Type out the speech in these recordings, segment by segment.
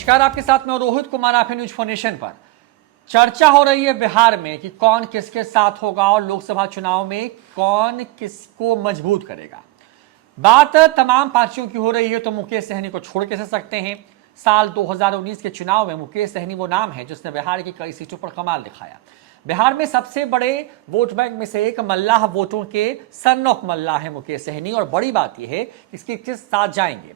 नमस्कार, आपके साथ में रोहित कुमार, आप न्यूज फोनेशन पर। चर्चा हो रही है बिहार में कि कौन किसके साथ होगा और लोकसभा चुनाव में कौन किसको मजबूत करेगा। बात तमाम पार्टियों की हो रही है, तो मुकेश सहनी को छोड़ कैसे सकते हैं। साल 2019 के चुनाव में मुकेश सहनी वो नाम है जिसने बिहार की कई सीटों पर कमाल दिखाया। बिहार में सबसे बड़े वोट बैंक में से एक मल्लाह वोटों के सन ऑफ मल्लाह है मुकेश सहनी, और बड़ी बात यह है इसके किस साथ जाएंगे।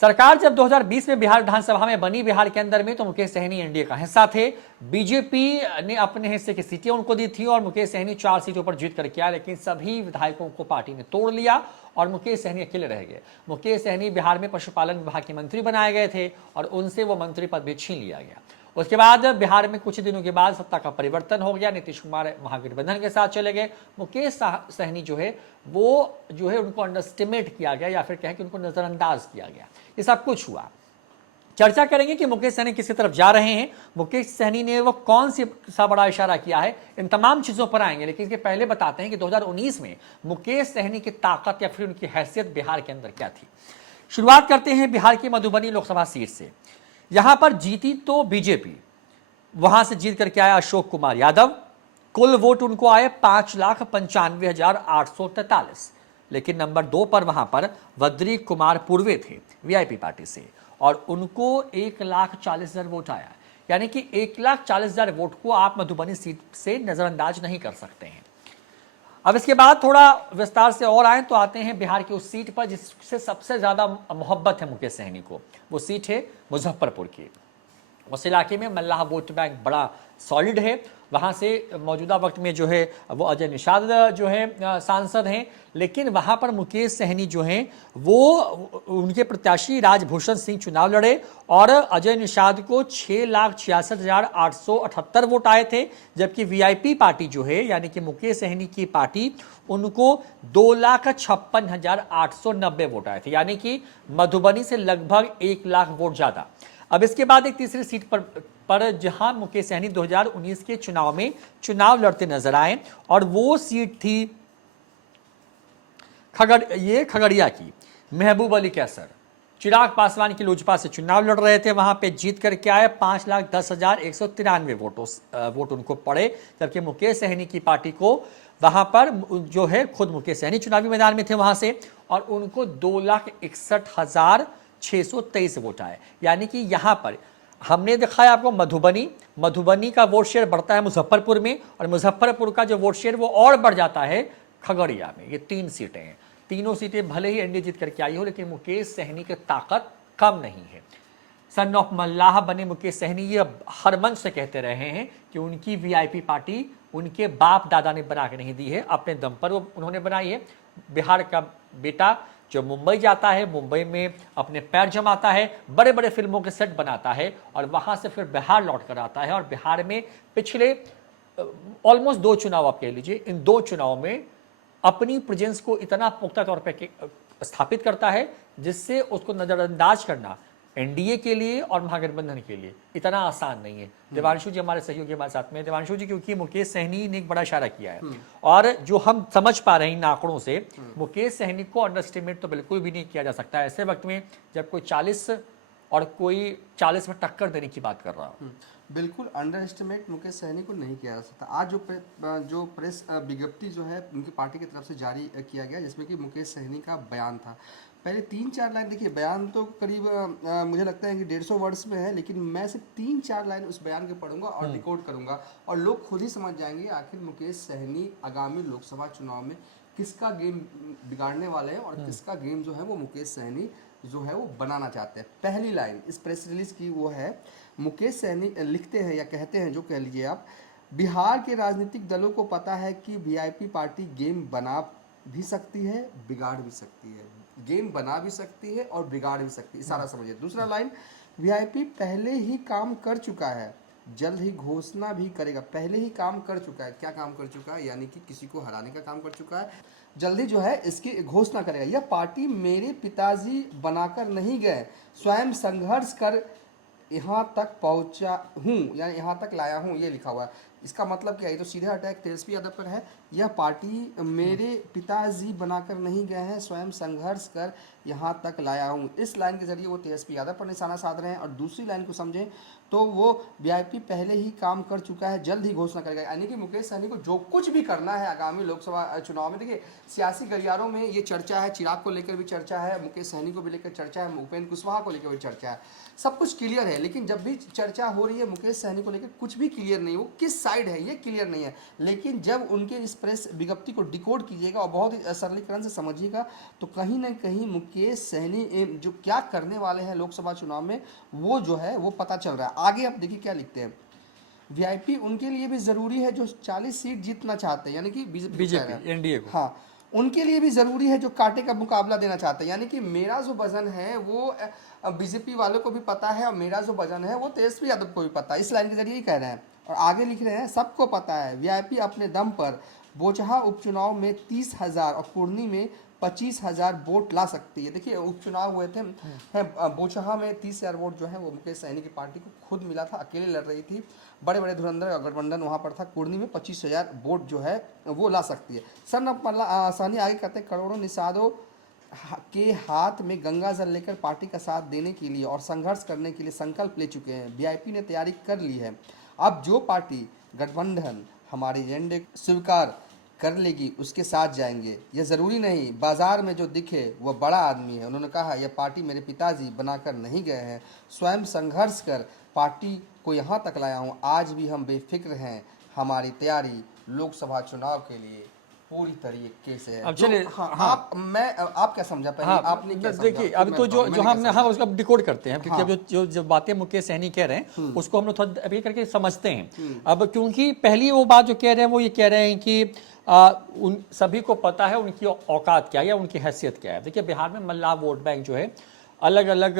सरकार जब 2020 में बिहार विधानसभा में बनी बिहार के अंदर में, तो मुकेश सहनी एनडीए का हिस्सा थे। बीजेपी ने अपने हिस्से की सीटें उनको दी थी और मुकेश सहनी 4 सीटों पर जीत करके आया, लेकिन सभी विधायकों को पार्टी ने तोड़ लिया और मुकेश सहनी अकेले रह गए। मुकेश सहनी बिहार में पशुपालन विभाग के मंत्री बनाए गए थे और उनसे वो मंत्री पद भी छीन लिया गया। उसके बाद बिहार में कुछ दिनों के बाद सत्ता का परिवर्तन हो गया, नीतीश कुमार महागठबंधन के साथ चले गए। मुकेश सहनी जो है उनको अंडरस्टिमेट किया गया, या फिर कहें कि उनको नजरअंदाज किया गया। ये सब कुछ हुआ। चर्चा करेंगे कि मुकेश सहनी किसी तरफ जा रहे हैं, मुकेश सहनी ने वो कौन सा बड़ा इशारा किया है, इन तमाम चीजों पर आएंगे। लेकिन इसके पहले बताते हैं कि 2019 में मुकेश सहनी की ताकत या फिर उनकी हैसियत बिहार के अंदर क्या थी। शुरुआत करते हैं बिहार की मधुबनी लोकसभा सीट से। यहां पर जीती तो बीजेपी, वहां से जीत करके आया अशोक कुमार यादव। कुल वोट उनको आए 5,95,843, लेकिन नंबर 2 पर वहां पर वद्री कुमार पूर्वे थे वीआईपी पार्टी से, और उनको 1,40,000 वोट आया। यानी कि 1,40,000 वोट को आप मधुबनी सीट से नजरअंदाज नहीं कर सकते हैं। अब इसके बाद थोड़ा विस्तार से और आए तो आते हैं बिहार की उस सीट पर जिससे सबसे ज्यादा मोहब्बत है मुकेश सहनी को। वो सीट है मुजफ्फरपुर की। उस इलाके में मल्लाह वोट बैंक बड़ा सॉलिड है। वहां से मौजूदा वक्त में जो है वो अजय निषाद जो है सांसद हैं, लेकिन वहां पर मुकेश सहनी जो हैं वो उनके प्रत्याशी राजभूषण सिंह चुनाव लड़े और अजय निषाद को 6,66,878 वोट आए थे, जबकि वीआईपी पार्टी जो है यानी कि मुकेश सहनी की पार्टी उनको 2,56,890 वोट आए थे, यानी कि मधुबनी से लगभग 1 लाख वोट ज्यादा। अब इसके बाद एक तीसरी सीट पर जहां मुकेश सहनी 2019 के चुनाव में चुनाव लड़ते नजर आए, और वो सीट थी खगड़िया की। महबूब अली कैसर चिराग पासवान की लोजपा से चुनाव लड़ रहे थे, वहां पे जीत करके आए। 5,10,193 वोट उनको पड़े, जबकि मुकेश सहनी की पार्टी को वहां पर जो है खुद मुकेश सहनी चुनावी मैदान में थे वहां से, और उनको 2,61,623 वोट आए। यानी कि यहां पर हमने दिखाया आपको मधुबनी का वोट शेयर बढ़ता है मुजफ्फरपुर में, और मुजफ्फरपुर का जो वोट शेयर वो और बढ़ जाता है खगड़िया में। ये 3 सीटें हैं। तीनों सीटें भले ही एनडीए जीत करके आई हो, लेकिन मुकेश सहनी की ताकत कम नहीं है। सन ऑफ मल्लाह बने मुकेश सहनी ये हर मंच से कहते रहे हैं कि उनकी वीआईपी पार्टी उनके बाप दादा ने बना के नहीं दी है, अपने दम पर वो उन्होंने बनाई है। बिहार का बेटा जो मुंबई जाता है, मुंबई में अपने पैर जमाता है, बड़े बड़े फिल्मों के सेट बनाता है, और वहां से फिर बिहार लौट कर आता है, और बिहार में पिछले ऑलमोस्ट 2 चुनाव आप कह लीजिए, इन 2 चुनाव में अपनी प्रेजेंस को इतना पुख्ता तौर पर स्थापित करता है जिससे उसको नजरअंदाज करना एनडीए के लिए और महागठबंधन के लिए इतना आसान नहीं है। देवांशु जी हमारे सहयोगी हमारे साथ में। देवांशु जी, क्योंकि मुकेश सहनी ने एक बड़ा इशारा किया है, और जो हम समझ पा रहे हैं इन आंकड़ों से, मुकेश सहनी को अंडरस्टिमेट तो बिल्कुल भी नहीं किया जा सकता है ऐसे वक्त में जब कोई 40 और कोई 40 में टक्कर देने की बात कर रहा हो। बिल्कुल अंडर एस्टिमेट मुकेश सहनी को नहीं किया जा सकता। आज जो प्रेस विज्ञप्ति जो है उनकी पार्टी की तरफ से जारी किया गया, जिसमें कि मुकेश सहनी का बयान था। पहले 3-4 लाइन देखिए, बयान तो करीब मुझे लगता है कि 150 वर्ड्स में है, लेकिन मैं सिर्फ 3-4 लाइन उस बयान के पढ़ूंगा और डिकोड करूंगा, और लोग खुद ही समझ जाएंगे आखिर मुकेश सहनी आगामी लोकसभा चुनाव में किसका गेम बिगाड़ने वाले हैं और किसका गेम जो है वो मुकेश सहनी जो है वो बनाना चाहते हैं। पहली लाइन इस प्रेस रिलीज की वो है, मुकेश सहनी लिखते हैं या कहते हैं, जो कह लीजिए आप, बिहार के राजनीतिक दलों को पता है कि वीआईपी पार्टी गेम बना भी सकती है, बिगाड़ भी सकती है। गेम बना भी सकती है और बिगाड़ भी सकती है, इशारा समझिए। दूसरा लाइन, वीआईपी पहले ही काम कर चुका है, जल्द ही घोषणा भी करेगा। पहले ही काम कर चुका है, क्या काम कर चुका है? यानी कि किसी को हराने का काम कर चुका है, जल्दी जो है इसकी घोषणा करेगा। यह पार्टी मेरे पिताजी बनाकर नहीं गए, स्वयं संघर्ष कर यहाँ तक पहुंचा हूँ, यानी यहाँ तक लाया हूँ, ये लिखा हुआ है। इसका मतलब क्या है? ये तो सीधा अटैक तेजस्वी यादव पर है। यह पार्टी मेरे पिताजी बनाकर नहीं गए हैं, स्वयं संघर्ष कर यहाँ तक लाया हूँ। इस लाइन के जरिए वो तेजस्वी यादव पर निशाना साध रहे हैं। और दूसरी लाइन को समझें तो वो वीआईपी पहले ही काम कर चुका है, जल्द ही घोषणा करेगा। यानी कि मुकेश सहनी को जो कुछ भी करना है आगामी लोकसभा चुनाव में, देखिए सियासी गलियारों में ये चर्चा है, चिराग को लेकर भी चर्चा है, मुकेश सहनी को भी लेकर चर्चा है, उपेंद्र कुशवाहा को लेकर भी चर्चा है, सब कुछ क्लियर है। लेकिन जब भी चर्चा हो रही है मुकेश सहनी को लेकर, कुछ भी क्लियर नहीं, वो किस साइड है ये क्लियर नहीं है। लेकिन जब उनके इस प्रेस विज्ञप्ति को डिकोड कीजिएगा और बहुत ही सरलीकरण से समझिएगा, तो कहीं ना कहीं मुकेश सहनी जो क्या करने वाले हैं लोकसभा चुनाव में, वो जो है वो पता चल रहा है। आगे आप देखिए क्या लिखते हैं, वीआईपी उनके लिए भी जरूरी है जो 40 सीट जीतना चाहते हैं, यानी कि बीजेपी एनडीए को। हाँ, उनके लिए भी जरूरी है जो कांटे का मुकाबला देना चाहते हैं। यानी कि मेरा जो वजन है वो बीजेपी वालों को भी पता है, और मेरा जो वजन है वो तेजस्वी यादव को भी पता है। इस लाइन के जरिए ही कह रहे हैं। और आगे लिख रहे हैं, सबको पता है वीआईपी अपने दम पर बोचहा उपचुनाव में 30,000 और कुर्नी में 25,000 वोट ला सकती है। देखिए उपचुनाव हुए थे बोचहा में 30,000 वोट जो है वो मुकेश सहनी की पार्टी को खुद मिला था, अकेले लड़ रही थी, बड़े बड़े धुरंधर गठबंधन वहाँ पर था। कुर्नी में 25,000 वोट जो है वो ला सकती है। सर सहनी आगे कहते हैं, करोड़ों निषादों के हाथ में गंगा जल लेकर पार्टी का साथ देने के लिए और संघर्ष करने के लिए संकल्प ले चुके हैं। वीआईपी ने तैयारी कर ली है। अब जो पार्टी गठबंधन हमारे एजेंडे स्वीकार कर लेगी उसके साथ जाएंगे। यह ज़रूरी नहीं बाजार में जो दिखे वह बड़ा आदमी है। उन्होंने कहा, यह पार्टी मेरे पिताजी बनाकर नहीं गए हैं, स्वयं संघर्ष कर पार्टी को यहाँ तक लाया हूँ। आज भी हम बेफिक्र हैं, हमारी तैयारी लोकसभा चुनाव के लिए पूरी तरीके से है। अब चलिए आप क्या समझा पहले? आपने क्या समझा? देखिए अभी तो जो हमने उसका डिकोड करते हैं, क्योंकि अब जो बातें मुकेश सहनी कह रहे हैं उसको हम लोग थोड़ा अभी करके समझते हैं। अब क्योंकि पहली वो बात जो कह रहे हैं वो ये कह रहे हैं कि उन सभी को पता है उनकी औकात क्या है या उनकी हैसियत क्या है। देखिए बिहार में मल्लाह वोट बैंक जो है, अलग अलग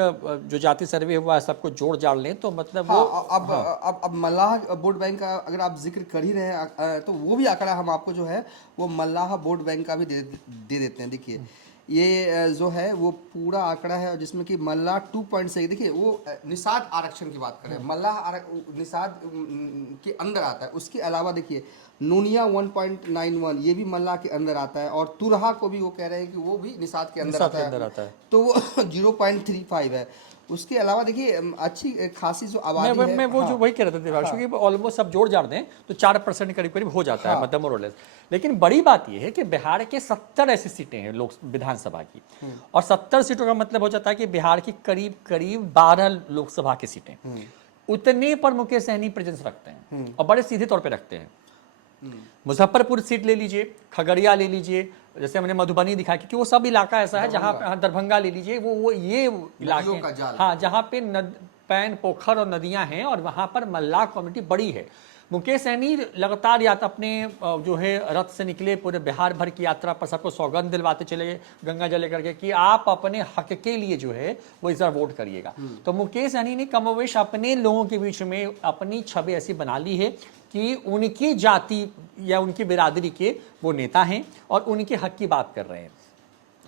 जो जाति सर्वे हुआ है सबको जोड़ जाड़ लें तो मतलब हाँ, वो अब मल्लाह वोट बैंक का अगर आप जिक्र कर ही रहे हैं तो वो भी आंकड़ा हम आपको जो है वो मल्लाह वोट बैंक का भी दे देते हैं। देखिए ये जो है वो पूरा आंकड़ा है, जिसमें कि मल्लाह 2.6, देखिए वो निषाद आरक्षण की बात करें, मल्लाह निषाद के अंदर आता है। उसके अलावा देखिए नूनिया 1.91, ये भी मल्लाह के अंदर आता है। और तुरहा को भी वो कह रहे हैं कि वो भी निषाद के अंदर आता है, तो वो 0.35 है। उसके अलावा देखिए अच्छी खासी जो आबादी है, मैं वो जो वही कह रहा था देवांशु कि ऑलमोस्ट सब जोड़ जाड़ दें तो 4% करीब करीब हो जाता है, मतलब मोर और लेस। लेकिन बड़ी बात यह है कि बिहार के 70 ऐसी सीटें हैं लोक विधानसभा की, और 70 सीटों का मतलब हो जाता है कि बिहार की करीब करीब 12 लोकसभा की सीटें, उतने पर मुकेश सहनी प्रेजेंस रखते हैं और बड़े सीधे तौर पर रखते हैं। मुजफ्फरपुर सीट ले लीजिए, खगड़िया ले लीजिए, जैसे हमने मधुबनी दिखा, क्योंकि वो सब इलाका ऐसा है जहाँ पे, दरभंगा ले लीजिए, वो ये इलाके, हाँ जहाँ पे पैन पोखर और नदियां हैं और वहाँ पर मल्लाह कम्युनिटी बड़ी है। मुकेश सहनी लगातार यात्रा अपने जो है रथ से निकले, पूरे बिहार भर की यात्रा पर सबको सौगंध दिलवाते चले गंगा जल लेकर के कि आप अपने हक के लिए जो है वो इस बार वोट करिएगा। तो मुकेश सहनी ने कमोवेश अपने लोगों के बीच में अपनी छवि ऐसी बना ली है कि उनकी जाति या उनकी बिरादरी के वो नेता हैं और उनके हक की बात कर रहे हैं।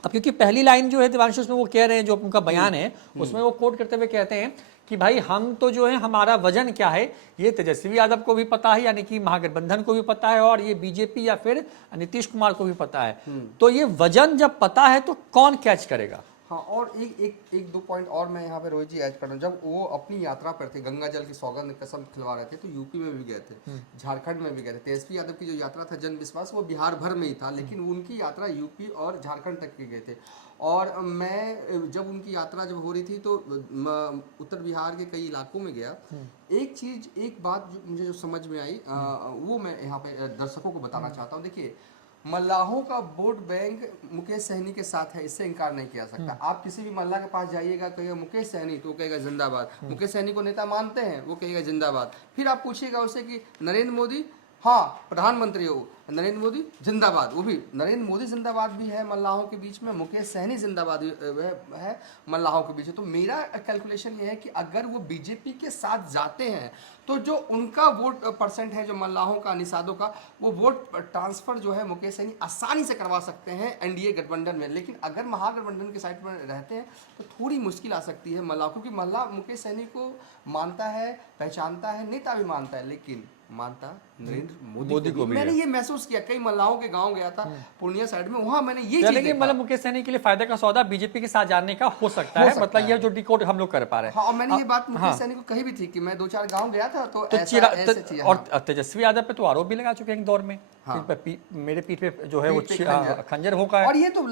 अब क्योंकि पहली लाइन जो है दिवांशु उसमें वो कह रहे हैं, जो उनका बयान है उसमें वो कोट करते हुए कहते हैं कि भाई हम तो जो है हमारा वजन क्या है ये तेजस्वी यादव को भी पता है, यानी कि महागठबंधन को भी पता है, और ये बीजेपी या फिर नीतीश कुमार को भी पता है। तो ये वजन जब पता है तो कौन कैच करेगा? हाँ, और एक दो पॉइंट और मैं यहाँ पे रोहित जी ऐड कर रहा हूँ। जब वो अपनी यात्रा पर थे, गंगा जल की सौगंध कसम खिलवा रहे थे, तो यूपी में भी गए थे, झारखंड में भी गए थे। तेजस्वी यादव की जो यात्रा था जन विश्वास, वो बिहार भर में ही था, लेकिन उनकी यात्रा यूपी और झारखंड तक की गए थे। और मैं जब उनकी यात्रा जब हो रही थी तो उत्तर बिहार के कई इलाकों में गया। एक बात जो मुझे समझ में आई वो मैं यहाँ पे दर्शकों को बताना चाहता हूँ। देखिए मल्लाहों का वोट बैंक मुकेश सहनी के साथ है, इससे इनकार नहीं किया सकता। आप किसी भी मल्लाह के पास जाइएगा, कहेगा मुकेश सहनी, तो कहेगा जिंदाबाद। मुकेश सहनी को नेता मानते हैं, वो कहेगा जिंदाबाद। फिर आप पूछिएगा उसे कि नरेंद्र मोदी, हाँ प्रधानमंत्री हो, नरेंद्र मोदी जिंदाबाद, वो भी नरेंद्र मोदी जिंदाबाद भी है मल्लाहों के बीच में, मुकेश सहनी जिंदाबाद है मल्लाहों के बीच में। तो मेरा कैलकुलेशन ये है कि अगर वो बीजेपी के साथ जाते हैं तो जो उनका वोट परसेंट है, जो मल्लाहों का, निषादों का, वो वोट ट्रांसफर जो है मुकेश सहनी आसानी से करवा सकते हैं एनडीए गठबंधन में। लेकिन अगर महागठबंधन के साइड पर रहते हैं तो थोड़ी मुश्किल आ सकती है मल्लाह, क्योंकि मल्लाह मुकेश सहनी को मानता है, पहचानता है, नेता भी मानता है, लेकिन मानता नरेंद्र मोदी को भी। मैंने ये महसूस किया, कई मल्लाहों के गांव गया था पूर्णिया साइड में, वहां मैंने ये चीज देखा। मतलब मुकेश सहनी के लिए फायदे का सौदा बीजेपी के साथ जानने का हो सकता है, मतलब ये जो डिकोड हम लोग कर पा रहे हैं। हाँ, और मैंने ये बात मुकेश सहनी को कही भी थी कि मैं 2-4 गांव गया था तो और तेजस्वी यादव पे तो आरोप भी लगा चुके हैं एक दौर में, मेरे पीठ पे जो है वो खंजर भोंका है। और ये तो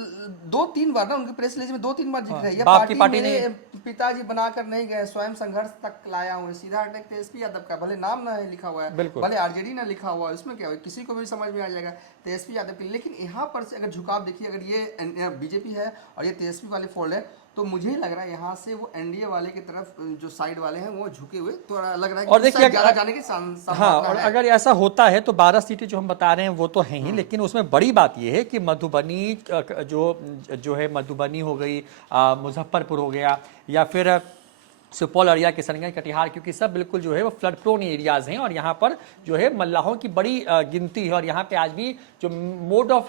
2-3 बार ना उनके प्रेस रिलीज में 2-3 बार जिक्र है, ये पार्टी ने पिताजी बनाकर नहीं गए, स्वयं संघर्ष तक लाया हूँ, सीधा अटैक तेजस्वी यादव का, भले नाम ना लिखा हुआ है, भले आरजेडी ना लिखा हुआ है, इसमें क्या है, किसी को भी समझ में आ जाएगा तेजस्वी यादव के। लेकिन यहाँ पर से अगर झुकाव देखिए, अगर ये बीजेपी है और ये तेजस्वी वाले फोल्ड है, तो मुझे लग रहा है यहाँ से वो एनडीए वाले की तरफ जो साइड वाले हैं वो झुके हुए थोड़ा लग रहा है, और देखिए जाने की हाँ, और अगर ऐसा होता है तो 12 सीटें जो हम बता रहे हैं वो तो हैं ही, लेकिन उसमें बड़ी बात ये है कि मधुबनी जो है, मधुबनी हो गई, मुजफ्फरपुर हो गया, या फिर सुपौल, अररिया, किशनगंज, कटिहार, क्योंकि सब बिल्कुल जो है वो फ्लड प्रोन एरियाज हैं और यहाँ पर जो है मल्लाहों की बड़ी गिनती है। और यहाँ पे आज भी जो मोड ऑफ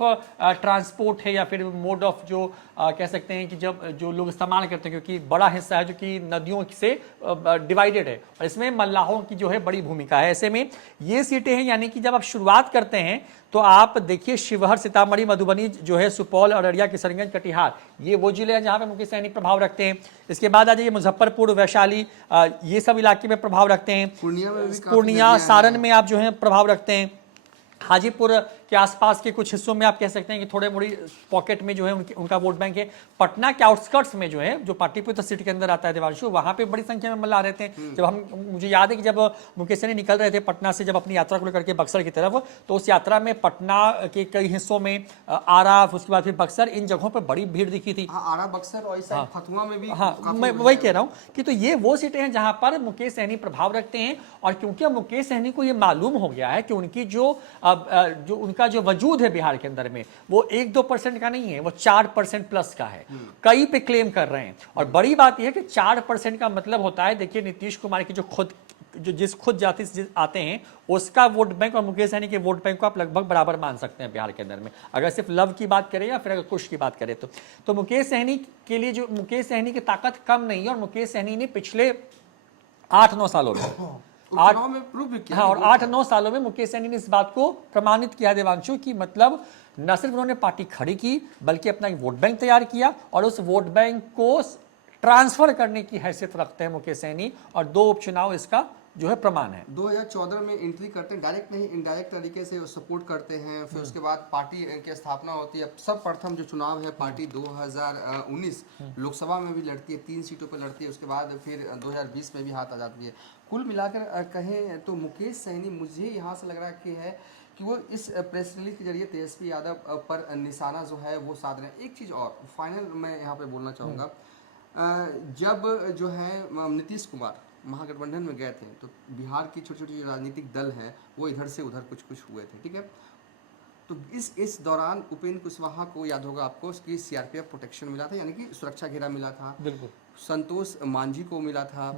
ट्रांसपोर्ट है, या फिर मोड ऑफ जो कह सकते हैं कि जब जो लोग इस्तेमाल करते हैं, क्योंकि बड़ा हिस्सा है जो कि नदियों से डिवाइडेड है, और इसमें मल्लाहों की जो है बड़ी भूमिका है। ऐसे में ये सीटें हैं, यानी कि जब आप शुरुआत करते हैं तो आप देखिए शिवहर, सीतामढ़ी, मधुबनी जो है, सुपौल, अररिया, किशनगंज, कटिहार, ये वो जिले हैं जहाँ पे मुकेश सहनी प्रभाव रखते हैं। इसके बाद आ जाइए मुजफ्फरपुर, वैशाली, ये सब इलाके में प्रभाव रखते हैं। पूर्णिया, सारण में आप जो है प्रभाव रखते हैं। हाजीपुर के आसपास के कुछ हिस्सों में आप कह सकते हैं कि थोड़े मोड़ी पॉकेट में जो है उनका वोट बैंक है। पटना के आउटस्कर्ट्स में जो है, जो पाटलिपुत्र सीट के अंदर आता है देवांशु, वहां पे बड़ी संख्या में मल्लाह रहते हैं। जब मुझे याद है कि जब मुकेश सहनी निकल रहे थे पटना से, जब अपनी यात्रा को लेकर के बक्सर की तरफ, तो उस यात्रा में पटना के कई हिस्सों में, आरा, उसके बाद फिर बक्सर, इन जगहों पर बड़ी भीड़ दिखी थी। आरा, बक्सर और फतुआ में भी। हाँ, मैं वही कह रहा हूँ कि तो ये वो सीटें हैं जहां पर मुकेश सहनी प्रभाव रखते हैं। और क्योंकि मुकेश सहनी को ये मालूम हो गया है कि उनकी जो उनका जो वजूद है बिहार के अंदर में, वो 1-2% का नहीं है, वो 4% प्लस का है, कई पे क्लेम कर रहे हैं। और बड़ी बात यह है कि 4% का मतलब होता है, देखिए नीतीश कुमार की जिस खुद जाति से आते हैं उसका वोट बैंक और मुकेश सहनी के वोट बैंक को आप लगभग बराबर मान सकते हैं बिहार के अंदर में, अगर सिर्फ लव की बात करें या फिर अगर कुश की बात करें तो मुकेश सहनी के लिए जो मुकेश सहनी की ताकत कम नहीं है। और मुकेश सहनी ने पिछले 8-9 सालों में प्रूव भी किया। हाँ, और 8-9 सालों में मुकेश सहनी ने इस बात को प्रमाणित किया देवांशु की, मतलब न सिर्फ उन्होंने पार्टी खड़ी की बल्कि अपना एक वोट बैंक तैयार किया, और उस वोट बैंक को ट्रांसफर करने की हैसियत रखते हैं मुकेश सहनी, और 2 उपचुनाव इसका जो है प्रमाण है। 2014 में एंट्री करते हैं, डायरेक्ट नहीं इनडायरेक्ट तरीके से सपोर्ट करते हैं। फिर उसके बाद पार्टी की स्थापना होती है। सब प्रथम जो चुनाव है पार्टी 2019 लोकसभा में भी लड़ती है, 3 सीटों पर लड़ती है। उसके बाद फिर 2020 में भी हाथ आ जाती है। कुल मिलाकर कहें तो मुकेश सहनी, मुझे यहाँ से लग रहा कि वो इस प्रेस रिलीज के जरिए तेजस्वी यादव पर निशाना जो है वो साध रहे हैं। एक चीज़ और फाइनल मैं यहाँ पे बोलना चाहूँगा, जब जो है नीतीश कुमार महागठबंधन में गए थे तो बिहार की छोटी छोटी राजनीतिक दल हैं वो इधर से उधर कुछ हुए थे, ठीक है। तो इस दौरान उपेंद्र कुशवाहा को याद होगा आपको, उसकी सीआरपीएफ प्रोटेक्शन मिला था, यानी कि सुरक्षा घेरा मिला था। बिल्कुल। संतोष मांझी को मिला था।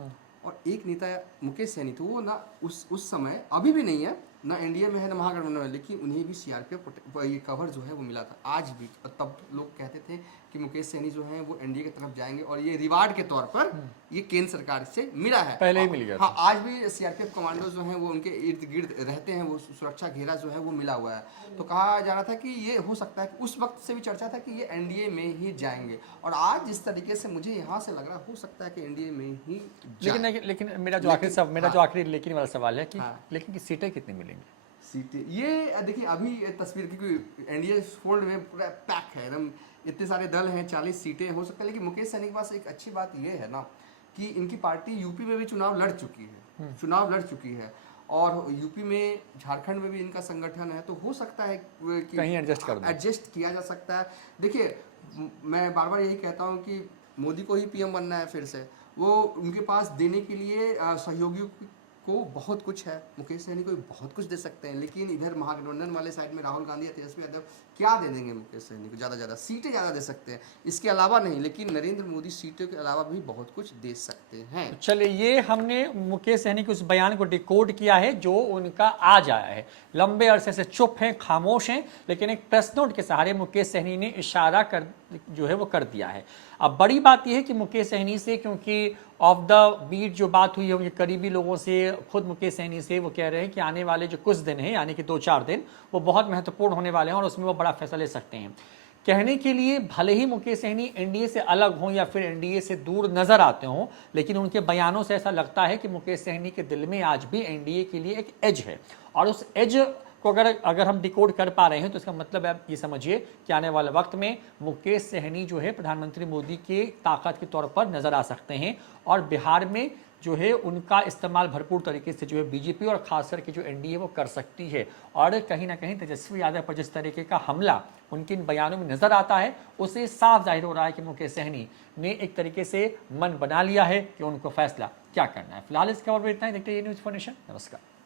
और एक नेता मुकेश सहनी, तो वो ना उस समय, अभी भी नहीं है ना एनडीए में है ना महागठबंधन में, लेकिन उन्हें भी सीआरपीएफ ये कवर जो है वो मिला था आज भी। तब लोग कहते थे कि मुकेश सहनी जो है वो एनडीए की तरफ जाएंगे और ये रिवार्ड के तौर पर ये केंद्र सरकार से मिला है, पहले ही मिल गया। हाँ, आज भी सीआरपीएफ कमांडो जो हैं वो उनके इर्द गिर्द रहते हैं, वो सुरक्षा घेरा जो है वो मिला हुआ है। तो कहा जा रहा था कि ये हो सकता है कि उस वक्त से भी चर्चा था कि ये एनडीए में ही जाएंगे, और आज जिस तरीके से मुझे यहाँ से लग रहा हो सकता है कि एनडीए में ही लेकिन मेरा जो आखिरी लेकिन वाला सवाल है कि लेकिन की सीटें कितनी मिलेंगी? सीटें ये देखिए अभी तस्वीर, क्योंकि एनडीए फोल्ड में पूरा पैक है एकदम, इतने सारे दल हैं, 40 सीटें हो सकता है। लेकिन मुकेश सहनी के पास एक अच्छी बात ये है ना कि इनकी पार्टी यूपी में भी चुनाव लड़ चुकी है और यूपी में, झारखंड में भी इनका संगठन है, तो हो सकता है कि कहीं एडजस्ट किया जा सकता है। देखिए मैं बार बार यही कहता हूँ कि मोदी को ही पीएम बनना है फिर से, वो उनके पास देने के लिए सहयोगियों को बहुत कुछ है, मुकेश सहनी को भी बहुत कुछ दे सकते हैं, लेकिन इधर महागठबंधन वाले साइड में राहुल गांधी या तेजस्वी यादव क्या दे देंगे मुकेश सहनी को? ज़्यादा सीटें ज़्यादा दे सकते हैं, इसके अलावा नहीं, लेकिन नरेंद्र मोदी सीटों के अलावा भी बहुत कुछ दे सकते हैं। चलिए, ये हमने मुकेश सहनी के उस बयान को डिकोड किया है जो उनका आज आया है। लंबे अरसे से चुप हैं, खामोश हैं, लेकिन एक प्रेस नोट के सहारे मुकेश सहनी ने इशारा कर जो है वो कर दिया है। अब बड़ी बात यह है कि मुकेश सहनी से, क्योंकि ऑफ द बीट जो बात हुई है उनके करीबी लोगों से, खुद मुकेश सहनी से, वो कह रहे हैं कि आने वाले जो कुछ दिन हैं, यानी कि 2-4 दिन, वो बहुत महत्वपूर्ण होने वाले हैं और उसमें वो बड़ा फैसला ले सकते हैं। कहने के लिए भले ही मुकेश सहनी एनडीए से अलग हों या फिर एनडीए से दूर नजर आते हों, लेकिन उनके बयानों से ऐसा लगता है कि मुकेश सहनी के दिल में आज भी एनडीए के लिए एक एज है, और उस एज को अगर हम डिकोड कर पा रहे हैं तो इसका मतलब है, ये समझिए कि आने वाले वक्त में मुकेश सहनी जो है प्रधानमंत्री मोदी के ताकत के तौर पर नजर आ सकते हैं, और बिहार में जो है उनका इस्तेमाल भरपूर तरीके से जो है बीजेपी और खास करके जो एनडीए वो कर सकती है। और कहीं ना कहीं तेजस्वी यादव पर जिस तरीके का हमला उनके इन बयानों में नजर आता है, उससे साफ जाहिर हो रहा है कि मुकेश सहनी ने एक तरीके से मन बना लिया है कि उनको फैसला क्या करना है। फिलहाल इस खबर में इतना ही। देखते हैं न्यूज़ फॉर नेशन। नमस्कार।